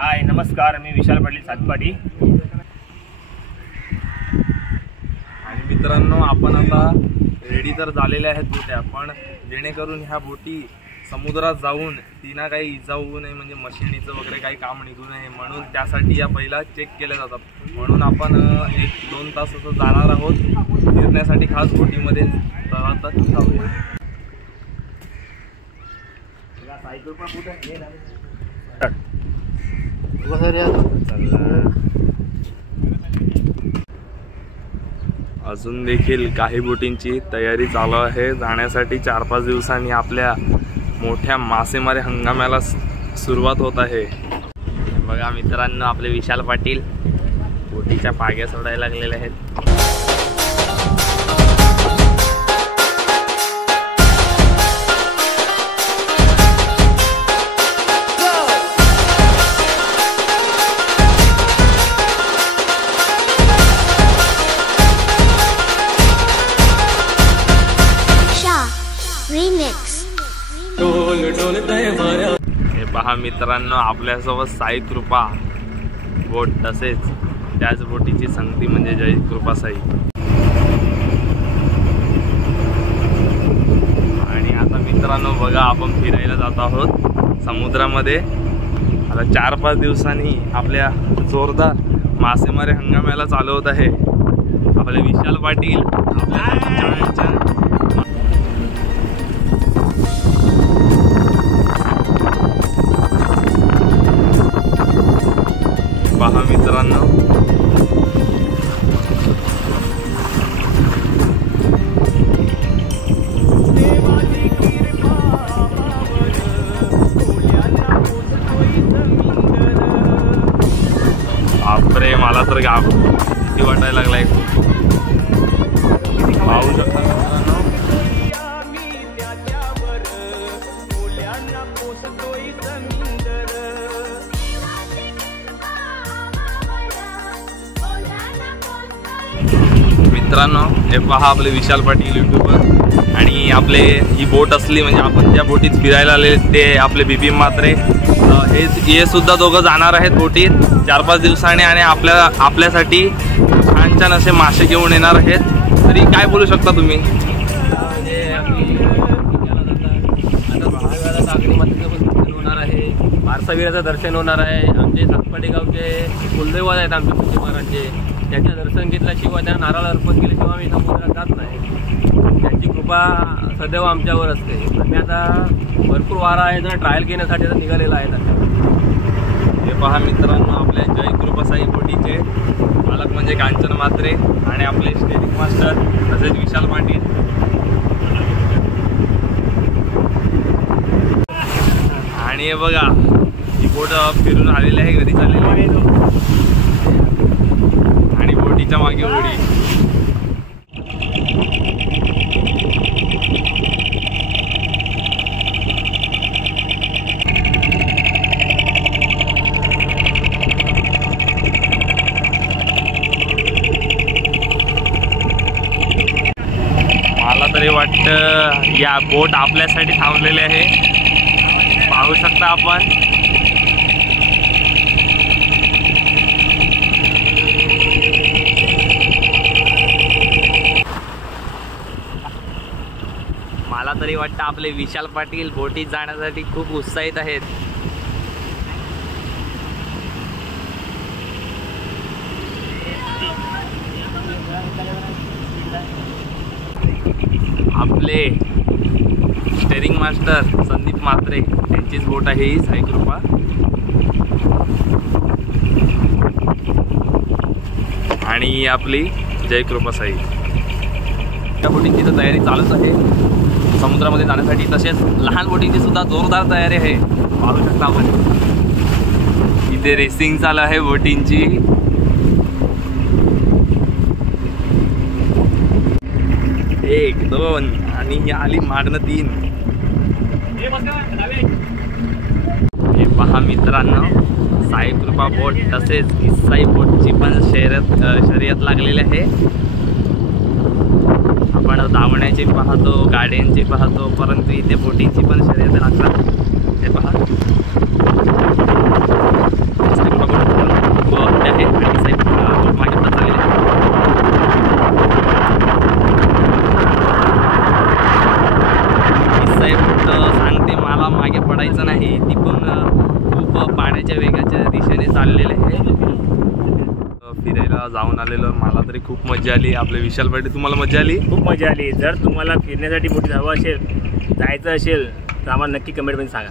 हाय नमस्कार, मी विशाल पाटील सातपाडी. आणि मित्रांनो, आपण आता रेडी तर झालेले आहेत बोट्या, पण जेणेकरून ह्या बोटी समुद्रात जाऊन तिना काही इजा होऊ नये, म्हणजे मशिनीचं वगैरे काही काम निघू नये म्हणून त्यासाठी या पहिला चेक केल्या जातात. म्हणून आपण 1-2 तास असं जाणार आहोत फिरण्यासाठी खास बोटीमध्ये जाऊया. अजून देखील काही बोटींची तयारी चालू आहे जाण्यासाठी. 4-5 दिवसांनी आपल्या मोठ्या मासेमारी हंगामाला सुरुवात होत आहे. बघा मित्रांनो, आपले विशाल पाटील बोटीच्या पाग्या सोडायला लागलेले आहेत. हे पहा मित्रांनो, आपल्यासोबत साई कृपा बोट, तसेच त्याच बोटीची संगती म्हणजे जय कृपा साई. आणि आता मित्रांनो बघा, आपण फिरायला जात आहोत समुद्रामध्ये. आता 4-5 दिवसांनी आपल्या जोरदार मासेमारी हंगामाला चालू होत आहे. आपले विशाल पाटील आपल्या पहा मित्रांनो, बापरे, मला तर भीती वाटायला लागलाय. पाहू शकता मित्रांनो, मित्रांनो हे पहा आपले विशाल पाटील यूट्यूबर. आणि आपले ही बोट असली म्हणजे आपण ज्या बोटीत फिरायला आले ते आपले बीपी म्हात्रे, हे सुद्धा दोघं जाणार आहेत बोटीत 4-5 दिवसांनी. आणि आपल्यासाठी छान छान असे मासे घेऊन येणार आहेत. तरी काय बोलू शकता तुम्ही? होणार आहे, बारसावीराचं दर्शन होणार आहे. आमचे सातपाडी गावचे कुलदैवत आहेत आमचे मुख्य महाराजचे. त्यांचं दर्शन घेतल्याशिवाय त्यांना नारळ अर्पण केल्याशिवाय आम्ही समुद्रात जात नाही. त्यांची कृपा सदैव आमच्यावर असते. आम्ही आता भरपूर वारा आहे तर ट्रायल घेण्यासाठी आता निघालेला आहे. हे पहा मित्रांनो, आपल्या जय कृपा साई बोटीचे मालक म्हणजे कांचन म्हात्रे आणि आपले स्टेरिंग मास्टर तसेच विशाल पाटील. आणि हे बघा, ही बोट फिरून आलेली आहे, घरी चाललेली आहे. आणि बोटीच्या मागे उडी. मला तरी वाटतं या बोट आपल्यासाठी थांबलेले आहे. पाहू शकता आपण. मला तरी वाटतं आपले विशाल पाटील बोटीत जाण्यासाठी खूप उत्साहित आहेत. आपले स्टेरिंग मास्टर संदीप म्हात्रे यांचीच बोट आहे ही साई कृपा. आणि ही आपली जय कृपा साई. त्या बोटींची तर तयारी चालूच आहे समुद्रामध्ये जाण्यासाठी. तसेच लहान बोटींची सुद्धा जोरदार तयारी आहे. पाहू शकता आपण इथे रेसिंग चालू आहे बोटींची. 1, 2 आणि ही आली मागणं 3. हे पहा मित्रांनो, साई कृपा बोट तसेच साई बोटची पण शर्यत लागलेली आहे. आपण धावण्याची पाहतो, गाड्यांची पाहतो, परंतु इथे बोटींची पण शर्यत लागतात. हे पहा, चाललेले आहे. फिरायला जाऊन आलेलो, मला तरी खूप मजा आली. आपले विशाल पाटील, तुम्हाला मजा आली? खूप मजा आली. जर तुम्हाला फिरण्यासाठी बोटीत हवं असेल, जायचं असेल तर आम्हाला नक्की कमेंटमध्ये सांगा.